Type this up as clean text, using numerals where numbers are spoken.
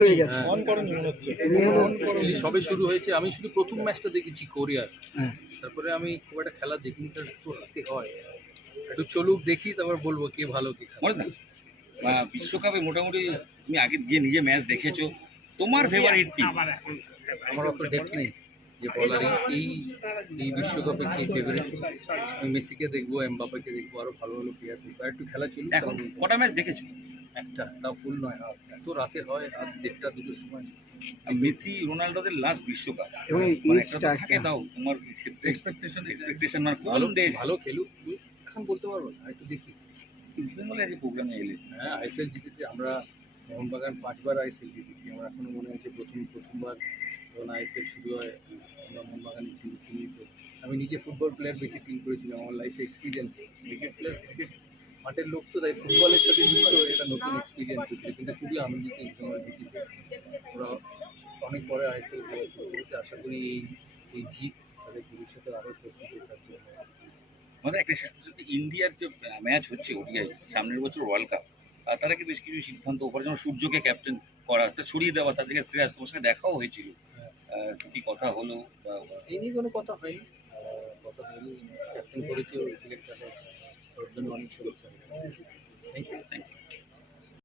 হয়ে গেছে। অ্যাকচুয়ালি সবে শুরু হয়েছে। আমি শুধু প্রথম ম্যাচটা দেখেছি কোরিয়ার। হ্যাঁ। তারপরে আমি খুব একটা খেলা দেখিনি, কারণ একটু রাতে হয়। একটু চলুক দেখি, তারপর বলবো কে ভালো কে খারাপ। মনে না বিশ্বকাপে মোটামুটি তুমি আগে গিয়ে নিজে ম্যাচ দেখেছো, তোমার ফেভারিট টিম? আমার অত ডেপথ নেই যে বলার এই বিশ্বকাপে কে ফেভারিট। আমি মেসিকে দেখবো, এমবাপ্পেকে দেখবো, আরো ভালো ভালো প্লেয়ার দেখবো। আর একটু খেলা চলুক। এখন কটা ম্যাচ দেখেছো? একটা, তাও ফুল নয়, হাফ। এত রাতে হয়, রাত 1:30 2:00 সময়। মেসি রোনাল্ডোদের লাস্ট বিশ্বকাপ, এবং মানে এই একটা তো থাকে দাও তোমার ক্ষেত্রে এক্সপেকটেশন মানে কোন ভালো দেশ? ভালো খেলুক, এখন বলতে পারবো না, একটু দেখি। ইস্ট বেঙ্গলে আজ প্রোগ্রামে এলে। হ্যাঁ, আইএসএল জিতেছি আমরা। মোহনবাগান 5 বার আইএসএল জিতেছি। আমার এখনো মনে আছে প্রথমবার যখন আইএসএল শুরু হয়, আমরা মোহনবাগানের টিম চিহ্নিত। আমি নিজে ফুটবল প্লেয়ার বেশি টিম করেছিলাম। আমার লাইফে এক্সপিরিয়েন্স ক্রিকেট প্লেয়ার, ক্রিকেট মাঠের লোক তো, তাই ফুটবলের সাথে যুক্ত হয়ে এটা নতুন এক্সপিরিয়েন্স হয়েছিল। কিন্তু খুবই আনন্দিত তোমরা জিতেছে। ওরা অনেক পরে আইএসএল খেলা শুরু করেছে। আশা করি এই জিত তাদের ভবিষ্যতে আরও প্রস্তুত করার জন্য। আমাদের একটা ইন্ডিয়ার যে ম্যাচ হচ্ছে ওডিআই, সামনের বছর ওয়ার্ল্ড কাপ, তারা কি বেশ কিছু সিদ্ধান্ত ওপরে, যেমন সূর্যকে ক্যাপ্টেন করা, তা ছড়িয়ে দেওয়া, তাদেরকে শ্রেয়াস, তোমার সঙ্গে দেখাও হয়েছিল, কি কথা হলো? এই নিয়ে কোনো কথা হয়নি। কথা হয়নি, ক্যাপ্টেন করেছে, সিলেক্ট করার জন্য অনেক শুভেচ্ছা। Thank you.